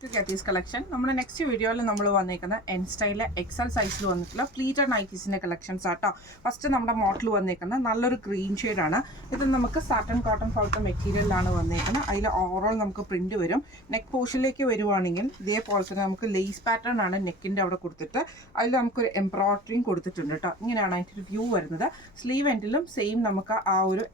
Gathis collection. നമ്മുടെ next വീഡിയോയിൽ നമ്മൾ വന്നേക്കുന്ന എൻ സ്റ്റൈലിലെ എക്സൽ സൈസിൽ വന്നിട്ടുള്ള പ്ലീറ്റഡ് നൈറ്റീസിൻ്റെ കളക്ഷൻസ് ആട്ടോ. ഫസ്റ്റ് നമ്മുടെ മോഡൽ വന്നേക്കുന്നത് നല്ലൊരു ഗ്രീൻ ഷെയ്ഡാണ്. ഇത് നമുക്ക് സാറ്റൻ കോട്ടൺ പോലത്തെ മെറ്റീരിയലിലാണ് വന്നേക്കുന്നത്. അതിൽ ഓവറോൾ നമുക്ക് പ്രിൻറ്റ് വരും. നെക്ക് പോർഷനിലേക്ക് വരുവാണെങ്കിൽ ഇതേപോലെ തന്നെ നമുക്ക് ലേസ് പാറ്റേൺ ആണ് നെക്കിൻ്റെ അവിടെ കൊടുത്തിട്ട് അതിൽ നമുക്കൊരു എംബ്രോയ്ഡറിയും കൊടുത്തിട്ടുണ്ട് കേട്ടോ. ഇങ്ങനെയാണ് അതിൻ്റെ ഒരു വ്യൂ വരുന്നത്. സ്ലീവ് എൻഡിലും സെയിം നമുക്ക് ആ ഒരു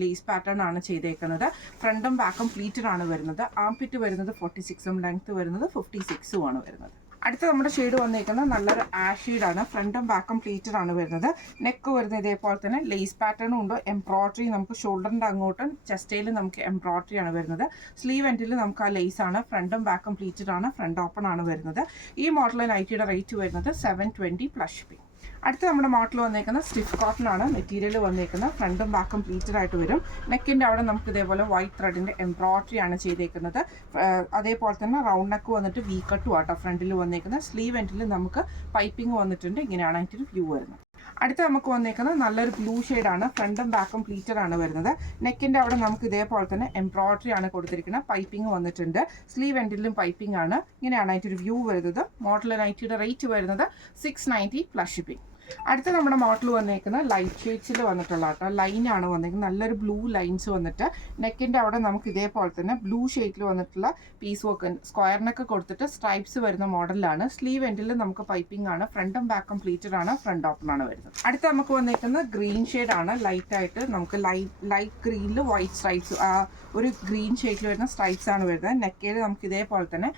ലേസ് പാറ്റേൺ ആണ് ചെയ്തേക്കുന്നത്. ഫ്രണ്ടും ബാക്കും പ്ലീറ്റഡ് ആണ് വരുന്നത്. ആംപിറ്റ് വരുന്നത് 46ഉം ലെങ്ത് വരുന്നത് 56ഉം ആണ് വരുന്നത്. അടുത്ത നമ്മുടെ ഷെയ്ഡ് വന്നേക്കുന്നത് നല്ലൊരു ആഷ് ഷെയ്ഡാണ്. ഫ്രണ്ടും ബാക്കും പ്ലീറ്റഡ് ആണ് വരുന്നത്. നെക്ക് വരുന്നത് ഇതേപോലെ തന്നെ ലേസ് പാറ്റേണും ഉണ്ട്. എംബ്രോയ്ഡറി നമുക്ക് ഷോൾഡറിൻ്റെ അങ്ങോട്ടും ചെസ്റ്റയിലും നമുക്ക് എംബ്രോയ്ഡറി ആണ് വരുന്നത്. സ്ലീവ് എൻഡിൽ നമുക്ക് ആ ലേസ് ആണ്. ഫ്രണ്ടും ബാക്കും പ്ലീറ്റഡ് ആണ്. ഫ്രണ്ട് ഓപ്പൺ ആണ് വരുന്നത്. ഈ മോഡൽ നൈറ്റിയുടെ റേറ്റ് വരുന്നത് 720 പ്ലസ് ഷിപ്പിംഗ്. അടുത്ത നമ്മുടെ മോഡൽ വന്നേക്കുന്നത് സ്റ്റിഫ് കോട്ടൺ ആണ്. മെറ്റീരിയൽ വന്നേക്കുന്നത് ഫ്രണ്ടും ബാക്കും പ്ലീറ്റഡ് ആയിട്ട് വരും. നെക്കിൻ്റെ അവിടെ നമുക്ക് ഇതേപോലെ വൈറ്റ് ത്രെഡിൻ്റെ എംബ്രോയ്ഡറി ആണ് ചെയ്തേക്കുന്നത്. അതേപോലെ തന്നെ റൗണ്ട് നെക്ക് വന്നിട്ട് വി കട്ടും ആട്ടോ ഫ്രണ്ടിൽ വന്നേക്കുന്നത്. സ്ലീവ് എൻഡിൽ നമുക്ക് പൈപ്പിംഗ് വന്നിട്ടുണ്ട്. ഇങ്ങനെയാണ് അതിൻ്റെ ഒരു വ്യൂ വരുന്നത്. അടുത്ത നമുക്ക് വന്നേക്കുന്നത് നല്ലൊരു ബ്ലൂ ഷെയ്ഡാണ്. ഫ്രണ്ടും ബാക്കും പ്ലീറ്റഡ് ആണ് വരുന്നത്. നെക്കിൻ്റെ അവിടെ നമുക്ക് ഇതേപോലെ തന്നെ എംബ്രോയ്ഡറി ആണ് കൊടുത്തിരിക്കുന്നത്. പൈപ്പിംഗ് വന്നിട്ടുണ്ട്. സ്ലീവ് എൻഡിലും പൈപ്പിംഗ് ആണ്. ഇങ്ങനെയാണ് അതിൻ്റെ ഒരു വ്യൂ വരുന്നത്. മോഡൽ നൈറ്റിയുടെ റേറ്റ് വരുന്നത് 690 പ്ലസ് ഷിപ്പിംഗ്. അടുത്ത നമ്മുടെ മോഡൽ വന്നേക്കുന്നത് ലൈറ്റ് ഷെയ്ഡ്സിൽ വന്നിട്ടുള്ള കേട്ടോ. ലൈനാണ് വന്നേക്കുന്നത്. നല്ലൊരു ബ്ലൂ ലൈൻസ് വന്നിട്ട് നെക്കിൻ്റെ അവിടെ നമുക്ക് ഇതേപോലെ തന്നെ ബ്ലൂ ഷെയ്ഡിൽ വന്നിട്ടുള്ള പീസ് വർക്ക് സ്ക്വയർ നെക്ക് കൊടുത്തിട്ട് സ്ട്രൈപ്സ് വരുന്ന മോഡലാണ്. സ്ലീവ് എൻഡിൽ നമുക്ക് പൈപ്പിംഗ് ആണ്. ഫ്രണ്ടും ബാക്കും പ്ലീറ്റഡ് ആണ്. ഫ്രണ്ട് ഓപ്പൺ ആണ് വരുന്നത്. അടുത്ത നമുക്ക് വന്നേക്കുന്നത് ഗ്രീൻ ഷെയ്ഡാണ്. ലൈറ്റായിട്ട് നമുക്ക് ലൈറ്റ് ഗ്രീനിൽ വൈറ്റ് സ്ട്രൈപ്സ് ഒരു ഗ്രീൻ ഷെയ്ഡിൽ വരുന്ന സ്ട്രൈപ്സ് ആണ് വരുന്നത്. നെക്കയിൽ നമുക്ക് ഇതേപോലെ തന്നെ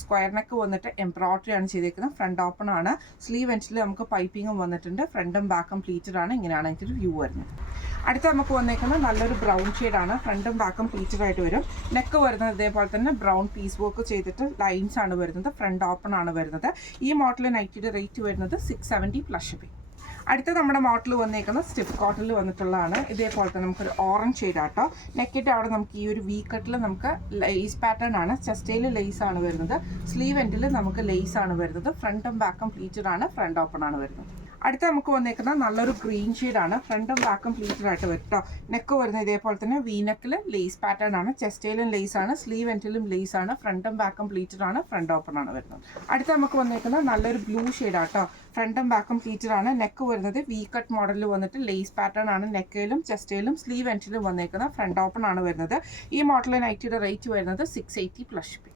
സ്ക്വയർ നെക്ക് വന്നിട്ട് എംബ്രോയ്ഡറി ആണ് ചെയ്തേക്കുന്നത്. ഫ്രണ്ട് ഓപ്പൺ ആണ്. സ്ലീവ് എൻഡിൽ നമുക്ക് പൈപ്പിംഗ് വന്നിട്ടുണ്ട്. ഫ്രണ്ടും ബാക്കും പ്ലീറ്റഡ് ആണ്. ഇങ്ങനെയാണ് അതിൻ്റെ ഒരു വ്യൂ വരുന്നത്. അടുത്ത നമുക്ക് വന്നേക്കുന്നത് നല്ലൊരു ബ്രൗൺ ഷെയ്ഡാണ്. ഫ്രണ്ടും ബാക്കും പ്ലീറ്റഡ് ആയിട്ട് വരും. നെക്ക് വരുന്നത് ഇതേപോലെ തന്നെ ബ്രൗൺ പീസ് വർക്ക് ചെയ്തിട്ട് ലൈൻസ് ആണ് വരുന്നത്. ഫ്രണ്ട് ഓപ്പൺ ആണ് വരുന്നത്. ഈ മോഡൽ നൈറ്റിയുടെ റേറ്റ് വരുന്നത് 670 പ്ലസ് ഷിപ്പിംഗ്. അടുത്ത നമ്മുടെ മോഡൽ വന്നേക്കുന്നത് സ്റ്റിഫ് കോട്ടണിൽ വന്നിട്ടുള്ളതാണ്. ഇതേപോലെ തന്നെ നമുക്കൊരു ഓറഞ്ച് ഷെയ്ഡ് ആട്ടോ. നെക്കിൻ്റെ അവിടെ നമുക്ക് ഈ ഒരു വി കട്ടിൽ നമുക്ക് ലേസ് പാറ്റേൺ ആണ്. ചെസ്റ്റയിൽ ലേസ് ആണ് വരുന്നത്. സ്ലീവ് എൻഡിൽ നമുക്ക് ലേസ് ആണ് വരുന്നത്. ഫ്രണ്ടും ബാക്കും പ്ലീറ്റഡ് ആണ്. ഫ്രണ്ട് ഓപ്പൺ ആണ് വരുന്നത്. അടുത്ത നമുക്ക് വന്നേക്കുന്നത് നല്ലൊരു ഗ്രീൻ ഷെയ്ഡാണ്. ഫ്രണ്ടും ബാക്കും പ്ലീറ്റഡ് ആയിട്ട് വരും കേട്ടോ. നെക്ക് വരുന്നത് ഇതേപോലെ തന്നെ വി നെക്കിൽ ലേസ് പാറ്റേൺ ആണ്. ചെസ്റ്റയിലും ലേസ് ആണ്. സ്ലീവ് എൻഡിലും ലേസ് ആണ്. ഫ്രണ്ടും ബാക്കും പ്ലീറ്റഡ് ആണ്. ഫ്രണ്ട് ഓപ്പൺ ആണ് വരുന്നത്. അടുത്ത നമുക്ക് വന്നേക്കുന്നത് നല്ലൊരു ബ്ലൂ ഷെയ്ഡാട്ടോ. ഫ്രണ്ടും ബാക്കും പ്ലീറ്റഡ് ആണ്. നെക്ക് വരുന്നത് വി കട്ട് മോഡലിൽ വന്നിട്ട് ലേസ് പാറ്റേൺ ആണ്. നെക്കയിലും ചെസ്റ്റയിലും സ്ലീവ് എൻഡിലും വന്നേക്കുന്നത്. ഫ്രണ്ട് ഓപ്പൺ ആണ് വരുന്നത്. ഈ മോഡൽ നൈറ്റിയുടെ റേറ്റ് വരുന്നത് 680 പ്ലസ് ഷിപ്പിംഗ്.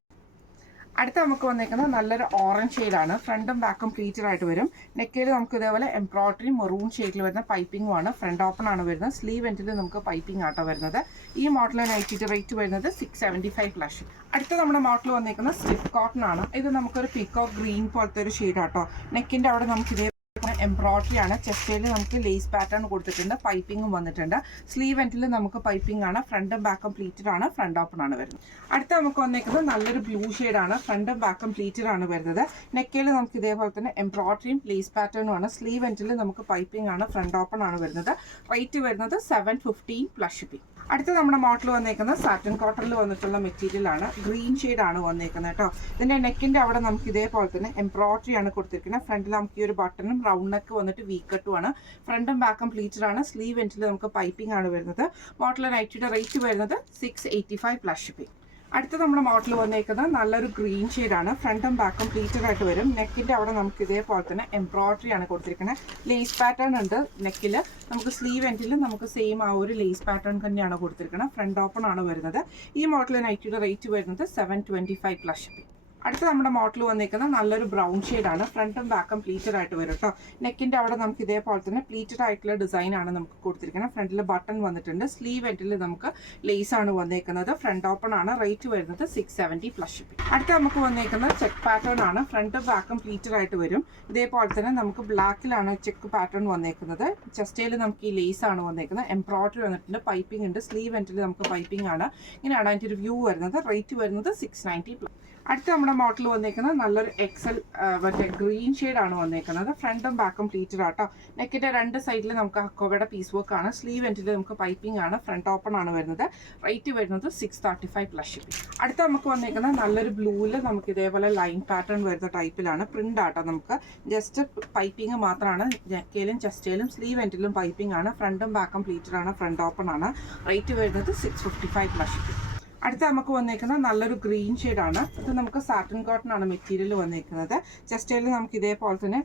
അടുത്ത നമുക്ക് വന്നേക്കുന്നത് നല്ലൊരു ഓറഞ്ച് ഷെയ്ഡാണ്. ഫ്രണ്ടും ബാക്കും പ്ലീറ്റഡ് ആയിട്ട് വരും. നെക്കയിൽ നമുക്ക് ഇതേപോലെ എംബ്രോയ്ഡറി മെറൂൺ ഷെയ്ഡിൽ വരുന്ന പൈപ്പിംഗും ആണ്. ഫ്രണ്ട് ഓപ്പൺ ആണ് വരുന്നത്. സ്ലീവ് എൻഡിൽ നമുക്ക് പൈപ്പിംഗ് ആട്ടോ വരുന്നത്. ഈ മോഡൽ നൈറ്റിയുടെ റേറ്റ് വരുന്നത് 675 പ്ലസ്. അടുത്ത നമ്മുടെ മോഡൽ വന്നേക്കുന്നത് സ്റ്റിഫ് കോട്ടൺ ആണ്. ഇത് നമുക്കൊരു പീക്കോക്ക് ഗ്രീൻ പോലത്തെ ഒരു ഷെയ്ഡ് ആട്ടോ. നെക്കിൻ്റെ അവിടെ നമുക്ക് ഇതേ എംബ്രോയ്ഡറി ആണ്. ചെസ്റ്റയിൽ നമുക്ക് ലേസ് പാറ്റേൺ കൊടുത്തിട്ടുണ്ട്. പൈപ്പിംഗും വന്നിട്ടുണ്ട്. സ്ലീവ് എൻഡിൽ നമുക്ക് പൈപ്പിംഗ് ആണ്. ഫ്രണ്ടും ബാക്കും പ്ലീറ്റഡ് ആണ്. ഫ്രണ്ട് ഓപ്പൺ ആണ് വരുന്നത്. അടുത്ത നമുക്ക് വന്നേക്കുന്നത് നല്ലൊരു ബ്ലൂ ഷെയ്ഡാണ്. ഫ്രണ്ടും ബാക്കും പ്ലീറ്റഡ് ആണ് വരുന്നത്. നെക്കയിൽ നമുക്ക് ഇതേപോലെ തന്നെ എംബ്രോയ്ഡറിയും ലേസ് പാറ്റേണും ആണ്. സ്ലീവ് എൻഡിൽ നമുക്ക് പൈപ്പിംഗ് ആണ്. ഫ്രണ്ട് ഓപ്പൺ ആണ് വരുന്നത്. റേറ്റ് വരുന്നത് 715 പ്ലസ് ഷിപ്പിംഗ്. അടുത്ത നമ്മുടെ മോഡൽ വന്നേക്കുന്നത് സാറ്റൻ കോട്ടണിൽ വന്നിട്ടുള്ള മെറ്റീരിയൽ ആണ്. ഗ്രീൻ ഷെയ്ഡാണ് വന്നേക്കുന്നത് കേട്ടോ. ഇതിൻ്റെ നെക്കിൻ്റെ അവിടെ നമുക്ക് ഇതേപോലെ തന്നെ എംബ്രോയ്ഡറി ആണ് കൊടുത്തിരിക്കുന്നത്. ഫ്രണ്ടിൽ നമുക്ക് ഈ ഒരു ബട്ടണും റൗണ്ട് നെക്ക് വന്നിട്ട് വി കട്ടും ആണ്. ഫ്രണ്ടും ബാക്കും പ്ലീറ്റഡ് ആണ്. സ്ലീവ് എൻഡിൽ നമുക്ക് പൈപ്പിംഗ് ആണ് വരുന്നത്. മോഡൽ നൈറ്റിയുടെ റേറ്റ് വരുന്നത് 685 പ്ലസ് ഷിപ്പിംഗ്. അടുത്ത നമ്മുടെ മോഡൽ വന്നേക്കുന്നത് നല്ലൊരു ഗ്രീൻ ഷെയ്ഡാണ്. ഫ്രണ്ടും ബാക്കും പ്ലീറ്റഡ് ആയിട്ട് വരും. നെക്കിൻ്റെ അവിടെ നമുക്ക് ഇതേപോലെ തന്നെ എംബ്രോയ്ഡറി ആണ് കൊടുത്തിരിക്കുന്നത്. ലേസ് പാറ്റേൺ ഉണ്ട് നെക്കിൽ. നമുക്ക് സ്ലീവ് എൻഡിൽ നമുക്ക് സെയിം ആ ഒരു ലേസ് പാറ്റേൺ തന്നെയാണ് കൊടുത്തിരിക്കുന്നത്. ഫ്രണ്ട് ഓപ്പൺ ആണ് വരുന്നത്. ഈ മോഡൽ നൈറ്റിയുടെ റേറ്റ് വരുന്നത് 725 പ്ലസ് ഷിപ്പിംഗ്. അടുത്ത നമ്മുടെ മോഡൽ വന്നേക്കുന്നത് നല്ലൊരു ബ്രൗൺ ഷെയ്ഡാണ്. ഫ്രണ്ടും ബാക്കും പ്ലീറ്റഡ് ആയിട്ട് വരും കേട്ടോ. നെക്കിൻ്റെ അവിടെ നമുക്ക് ഇതേപോലെ തന്നെ പ്ലീറ്റഡ് ആയിട്ടുള്ള ഡിസൈൻ ആണ് നമുക്ക് കൊടുത്തിരിക്കുന്നത്. ഫ്രണ്ടിൽ ബട്ടൺ വന്നിട്ടുണ്ട്. സ്ലീവ് എൻഡിൽ നമുക്ക് ലേസ് ആണ് വന്നേക്കുന്നത്. ഫ്രണ്ട് ഓപ്പൺ ആണ്. റേറ്റ് വരുന്നത് 670 പ്ലസ് ഷിപ്പിംഗ്. അടുത്ത നമുക്ക് വന്നേക്കുന്നത് ചെക്ക് പാറ്റേൺ ആണ്. ഫ്രണ്ടും ബാക്കും പ്ലീറ്റഡ് ആയിട്ട് വരും. ഇതേപോലെ തന്നെ നമുക്ക് ബ്ലാക്കിലാണ് ചെക്ക് പാറ്റേൺ വന്നേക്കുന്നത്. ചെസ്റ്റയിൽ നമുക്ക് ഈ ലേസ് ആണ് വന്നേക്കുന്നത്. എംബ്രോയ്ഡറി വന്നിട്ടുണ്ട്. പൈപ്പിംഗ് ഉണ്ട്. സ്ലീവ് എൻഡിൽ നമുക്ക് പൈപ്പിംഗ് ആണ്. ഇങ്ങനെയാണ് അതിൻ്റെ ഒരു വ്യൂ വരുന്നത്. റേറ്റ് വരുന്നത് 690 പ്ലസ്. അടുത്ത നമ്മുടെ മോഡൽ വന്നേക്കുന്നത് നല്ലൊരു എക്സൽ മറ്റേ ഗ്രീൻ ഷെയ്ഡാണ് വന്നേക്കുന്നത്. ഫ്രണ്ടും ബാക്കും പ്ലീറ്റഡ് ആട്ടോ. നെക്കിൻ്റെ രണ്ട് സൈഡിൽ നമുക്ക് ഹക്കോവയുടെ പീസ് വർക്ക് ആണ്. സ്ലീവ് എൻഡിൽ നമുക്ക് പൈപ്പിംഗ് ആണ്. ഫ്രണ്ട് ഓപ്പൺ ആണ് വരുന്നത്. റേറ്റ് വരുന്നത് 635 പ്ലസ് ഷിപ്പിംഗ്. അടുത്ത നമുക്ക് വന്നേക്കുന്നത് നല്ലൊരു ബ്ലൂവിൽ നമുക്ക് ഇതേപോലെ ലൈൻ പാറ്റേൺ വരുന്ന ടൈപ്പിലാണ്. പ്രിന്റ് ആട്ടോ. നമുക്ക് ജസ്റ്റ് പൈപ്പിംഗ് മാത്രമാണ്. നെക്കയിലും ചെസ്റ്റയിലും സ്ലീവ് എൻഡിലും പൈപ്പിംഗ് ആണ്. ഫ്രണ്ടും ബാക്കും പ്ലീറ്റഡ് ആണ്. ഫ്രണ്ട് ഓപ്പൺ ആണ്. റേറ്റ് വരുന്നത് 655 പ്ലസ് ഷിപ്പിംഗ്. അടുത്ത നമുക്ക് വന്നേക്കുന്ന നല്ലൊരു ഗ്രീൻ ഷെയ്ഡാണ്. ഇത് നമുക്ക് സാറ്റിൻ കോട്ടൺ ആണ് മെറ്റീരിയൽ വന്നേക്കുന്നത്. ചെസ്റ്റയിൽ നമുക്ക് ഇതേപോലെ തന്നെ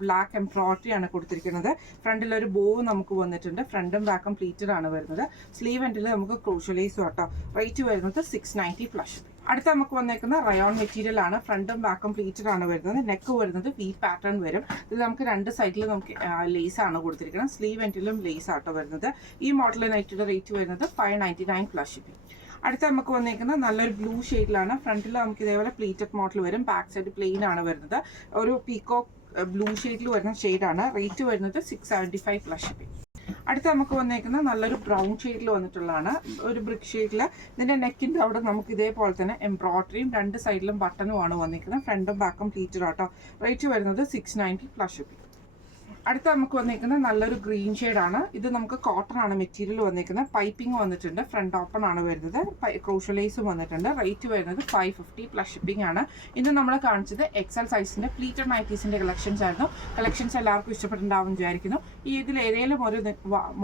ബ്ലാക്ക് എംബ്രോയിഡറി ആണ് കൊടുത്തിരിക്കുന്നത്. ഫ്രണ്ടിലൊരു ബോ നമുക്ക് വന്നിട്ടുണ്ട്. ഫ്രണ്ടും ബാക്കും പ്ലീറ്റഡ് ആണ് വരുന്നത്. സ്ലീവ് എൻഡിൽ നമുക്ക് ക്രൂഷ്യലൈസും കേട്ടോ. റേറ്റ് വരുന്നത് 690 പ്ലസ്. അടുത്ത നമുക്ക് വന്നേക്കുന്ന റയോൺ മെറ്റീരിയൽ ആണ്. ഫ്രണ്ടും ബാക്കും പ്ലീറ്റഡ് ആണ് വരുന്നത്. നെക്ക് വരുന്നത് വി പാറ്റേൺ വരും. ഇത് നമുക്ക് രണ്ട് സൈഡിൽ നമുക്ക് ലേസ് ആണ് കൊടുത്തിരിക്കുന്നത്. സ്ലീവ് എൻഡിലും ലേസ് ആട്ടോ വരുന്നത്. ഈ മോഡൽ നൈറ്റിയുടെ റേറ്റ് വരുന്നത് 599 പ്ലസ് ഷിപ്പിംഗ്. അടുത്ത നമുക്ക് വന്നേക്കുന്ന നല്ലൊരു ബ്ലൂ ഷെയ്ഡിലാണ്. ഫ്രണ്ടിൽ നമുക്ക് ഇതേപോലെ പ്ലീറ്റഡ് മോഡൽ വരും. ബാക്ക് സൈഡ് പ്ലെയിൻ ആണ് വരുന്നത്. ഒരു പീകോക്ക് ബ്ലൂ ഷെയ്ഡിൽ വരുന്ന ഷെയ്ഡാണ്. റേറ്റ് വരുന്നത് 675 പ്ലസ് ഷിപ്പിംഗ്. അടുത്ത നമുക്ക് വന്നേക്കുന്ന നല്ലൊരു ബ്രൗൺ ഷെയ്ഡിൽ വന്നിട്ടുള്ളതാണ്. ഒരു ബ്രിക്ക് ഷെയ്ഡിൽ ഇതിൻ്റെ നെക്കിൻ്റെ അവിടെ നമുക്ക് ഇതേപോലെ തന്നെ എംബ്രോയിഡറിയും രണ്ട് സൈഡിലും ബട്ടണുമാണ് വന്നിരിക്കുന്നത്. ഫ്രണ്ടും ബാക്കും പ്ലീറ്റഡ് ആട്ടോ. റേറ്റ് വരുന്നത് 690 പ്ലസ് ഷിപ്പിംഗ്. അടുത്ത നമുക്ക് വന്നിരിക്കുന്നത് നല്ലൊരു ഗ്രീൻ ഷെയ്ഡാണ്. ഇത് നമുക്ക് കോട്ടൺ ആണ് മെറ്റീരിയൽ വന്നിരിക്കുന്നത്. പൈപ്പിംഗ് വന്നിട്ടുണ്ട്. ഫ്രണ്ട് ഓപ്പൺ ആണ് വരുന്നത്. ക്രൂഷ്യലൈസും വന്നിട്ടുണ്ട്. റേറ്റ് വരുന്നത് 550 പ്ലസ് ഷിപ്പിംഗ് ആണ്. ഇന്ന് നമ്മൾ കാണിച്ചത് എക്സൽ സൈസിൻ്റെ പ്ലീറ്റഡ് നൈറ്റീസിൻ്റെ കളക്ഷൻസ് ആയിരുന്നു. കളക്ഷൻസ് എല്ലാവർക്കും ഇഷ്ടപ്പെട്ടിട്ടുണ്ടാവും വിചാരിക്കുന്നു. ഈ ഇതിൽ ഏതെങ്കിലും ഒരു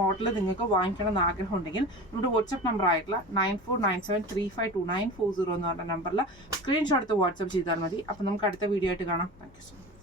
മോഡൽ നിങ്ങൾക്ക് വാങ്ങിക്കണം എന്ന് ആഗ്രഹം ഉണ്ടെങ്കിൽ നമ്മുടെ വാട്സപ്പ് നമ്പർ ആയിട്ടുള്ള 9497352940 എന്ന് പറഞ്ഞ നമ്പറിൽ സ്ക്രീൻഷോട്ട് എടുത്ത് വാട്സപ്പ് ചെയ്താൽ മതി. അപ്പോൾ നമുക്ക് അടുത്ത വീഡിയോ ആയിട്ട് കാണാം. Thank you so much.